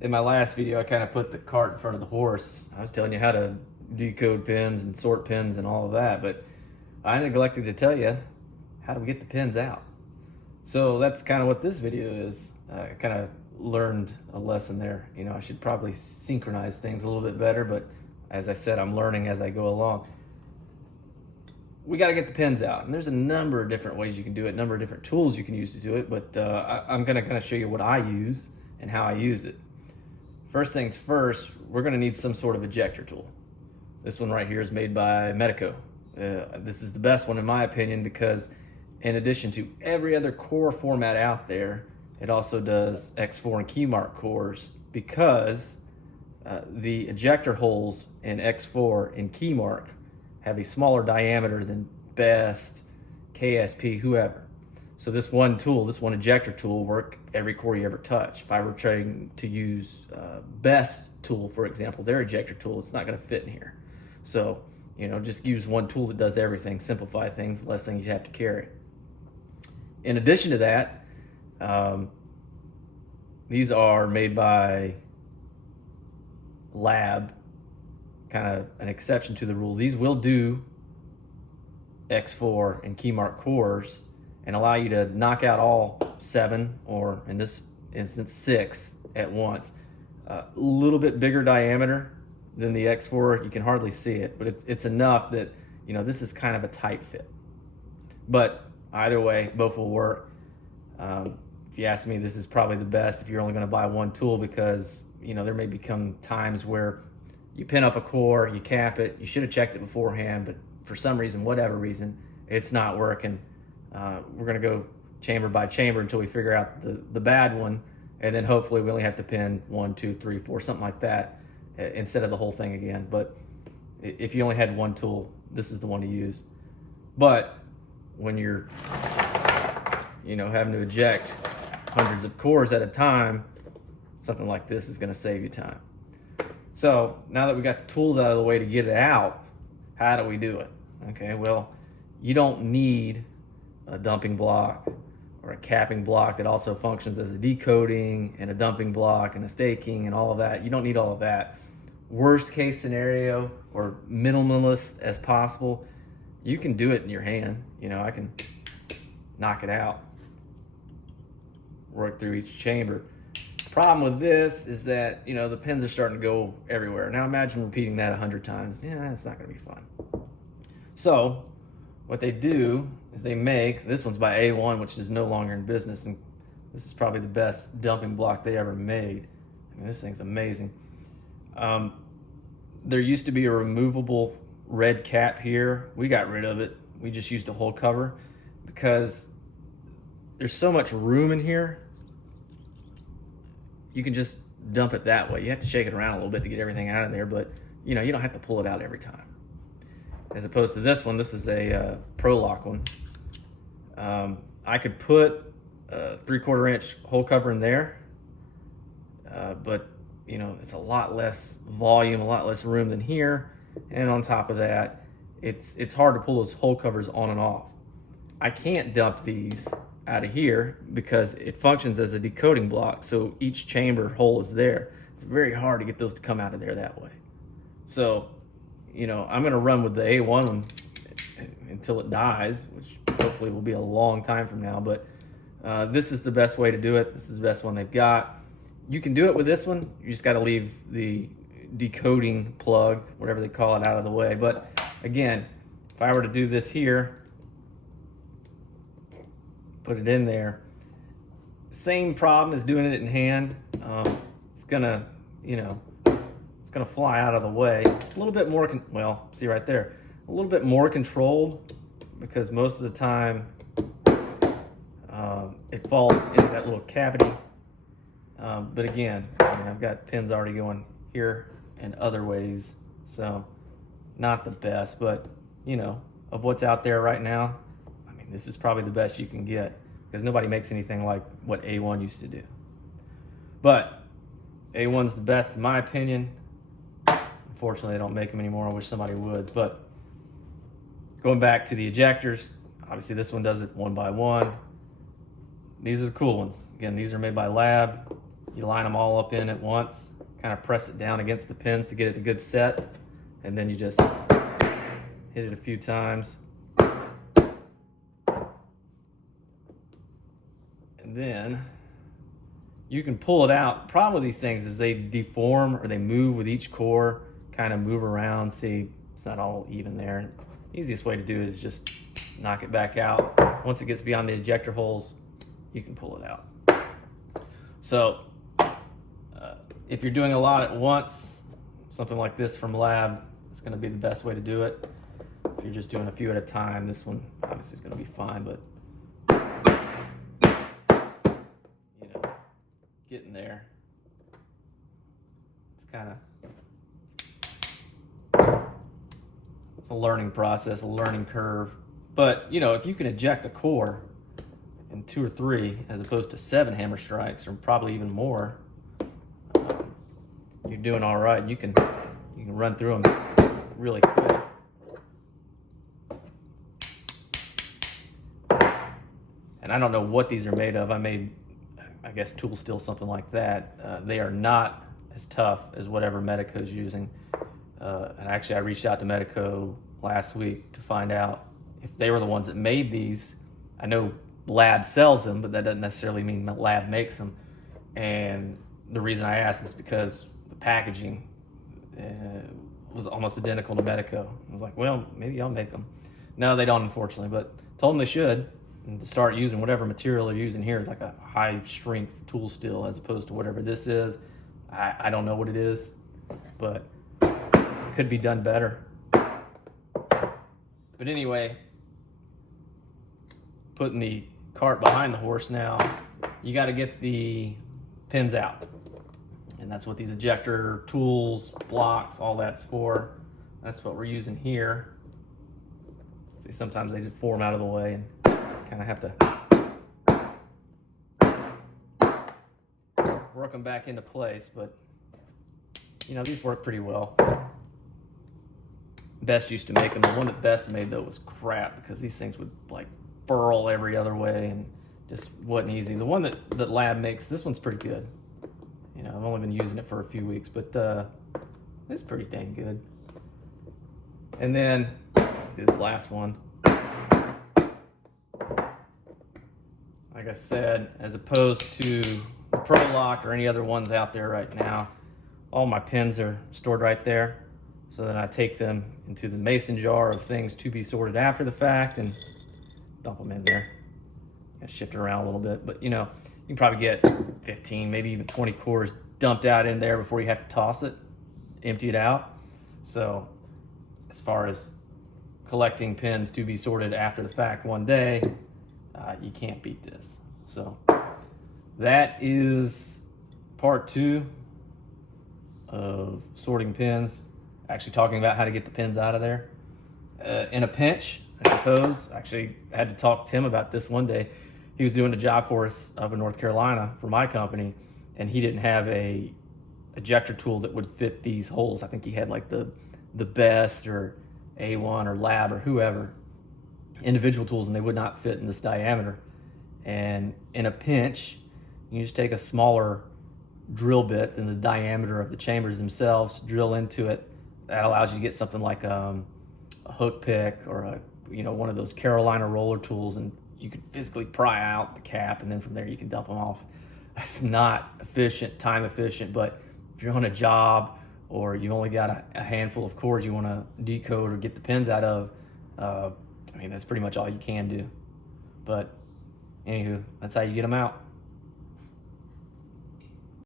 in my last video, I kind of put the cart in front of the horse. I was telling you how to decode pins and sort pins and all of that, but I neglected to tell you how do we get the pins out. So that's kind of what this video is. I kind of learned a lesson there. You know, I should probably synchronize things a little bit better, but as I said, I'm learning as I go along. We got to get the pins out, and there's a number of different ways you can do it, a number of different tools you can use to do it, but I'm going to kind of show you what I use and how I use it. First things first, we're going to need some sort of ejector tool. This one right here is made by Medico. This is the best one in my opinion because in addition to every other core format out there, it also does X4 and key mark cores because the ejector holes in X4 and key mark have a smaller diameter than best, KSP, whoever. So this one tool, this one ejector tool will work every core you ever touch. If I were trying to use best tool, for example, their ejector tool, it's not gonna fit in here. So, you know, just use one tool that does everything, simplify things, less things you have to carry. In addition to that, these are made by Lab, kind of an exception to the rule. These will do X4 and key mark cores and allow you to knock out all 7, or in this instance 6 at once. A little bit bigger diameter than the X4, you can hardly see it, but it's enough that, you know, this is kind of a tight fit. But either way, both will work. If you ask me, this is probably the best if you're only going to buy one tool because, you know, there may become times where you pin up a core, you cap it, you should have checked it beforehand, but for some reason, whatever reason, it's not working. We're going to go chamber by chamber until we figure out the bad one, and then hopefully we only have to pin 1, 2, 3, 4, something like that, instead of the whole thing again. But if you only had one tool, this is the one to use. But when you're, you know, having to eject hundreds of cores at a time, something like this is going to save you time. So now that we got the tools out of the way to get it out, how do we do it? Okay, well, you don't need a dumping block or a capping block that also functions as a decoding and a dumping block and a staking and all of that. You don't need all of that. Worst case scenario, or minimalist as possible, you can do it in your hand. You know, I can knock it out, work through each chamber. Problem with this is that, you know, the pins are starting to go everywhere. Now imagine repeating that 100 times. Yeah, it's not going to be fun. So what they do is they make, this one's by A1, which is no longer in business, and this is probably the best dumping block they ever made. I mean, this thing's amazing. There used to be a removable red cap here. We got rid of it. We just used a hole cover because there's so much room in here. You can just dump it that way. You have to shake it around a little bit to get everything out of there, but you know, you don't have to pull it out every time. As opposed to this one, this is a Pro Lock one. I could put a 3/4 inch hole cover in there, but you know, it's a lot less volume, a lot less room than here. And on top of that, it's hard to pull those hole covers on and off. I can't dump these out of here because it functions as a decoding block, so each chamber hole is there. It's very hard to get those to come out of there that way. So, you know, I'm going to run with the A1 one until it dies, which hopefully will be a long time from now, but this is the best way to do it. This is the best one they've got. You can do it with this one. You just got to leave the decoding plug, whatever they call it, out of the way. But again, if I were to do this here, put it in there, same problem as doing it in hand. It's gonna, you know, it's gonna fly out of the way. A little bit more, well, see right there, a little bit more controlled because most of the time it falls into that little cavity. But again, I mean, I've got pins already going here and other ways, so not the best, but you know, of what's out there right now, this is probably the best you can get because nobody makes anything like what A1 used to do. But A1's the best in my opinion. Unfortunately, they don't make them anymore. I wish somebody would. But going back to the ejectors, obviously this one does it 1 by 1. These are the cool ones. Again, these are made by Lab. You line them all up in at once, kind of press it down against the pins to get it a good set, and then you just hit it a few times. And then you can pull it out. Problem with these things is they deform or they move with each core, kind of move around. See, it's not all even there. Easiest way to do it is just knock it back out. Once it gets beyond the ejector holes, you can pull it out. So if you're doing a lot at once, something like this from lab, it's going to be the best way to do it. If you're just doing a few at a time, this one obviously is going to be fine, but you know, getting there. It's kind of, it's a learning process, a learning curve. But you know, if you can eject a core in 2 or 3 as opposed to 7 hammer strikes, or probably even more, you're doing all right. You can run through them really quick. And I don't know what these are made of. I guess tool steel, something like that. They are not as tough as whatever Medico's using. And actually, I reached out to Medico last week to find out if they were the ones that made these. I know Lab sells them, but that doesn't necessarily mean Lab makes them. And the reason I asked is because the packaging was almost identical to Medico. I was like, well, maybe I'll make them. No, they don't, unfortunately, but told them they should, and to start using whatever material they're using here, like a high strength tool steel as opposed to whatever this is. I don't know what it is, but it could be done better. But anyway, putting the cart behind the horse now, you got to get the pins out. And that's what these ejector tools, blocks, all that's for. That's what we're using here. See, sometimes they deform out of the way and kind of have to work them back into place, but you know, these work pretty well. Best used to make them. The one that Best made though was crap, because these things would like furl every other way and just wasn't easy. The one that Lab makes, this one's pretty good. You know, I've only been using it for a few weeks, but it's pretty dang good. And then this last one, like I said, as opposed to the Pro Lock or any other ones out there right now, all my pins are stored right there. So then I take them into the mason jar of things to be sorted after the fact and dump them in there. Shift it around a little bit, but you know, you can probably get 15, maybe even 20 cores dumped out in there before you have to toss it, empty it out. So as far as collecting pins to be sorted after the fact one day, you can't beat this. So that is part 2 of sorting pins, actually talking about how to get the pins out of there. In a pinch, I suppose. Actually, I had to talk to Tim about this one day. He was doing a job for us up in North Carolina for my company, and he didn't have a ejector tool that would fit these holes. I think he had like the Best or A1 or Lab or whoever, individual tools, and they would not fit in this diameter. And in a pinch, you just take a smaller drill bit than the diameter of the chambers themselves, drill into it. That allows you to get something like a hook pick or one of those Carolina roller tools, and you can physically pry out the cap, and then from there you can dump them off. That's not efficient, time efficient, but if you're on a job or you only got a handful of cores you want to decode or get the pins out of, that's pretty much all you can do. But anywho, that's how you get them out.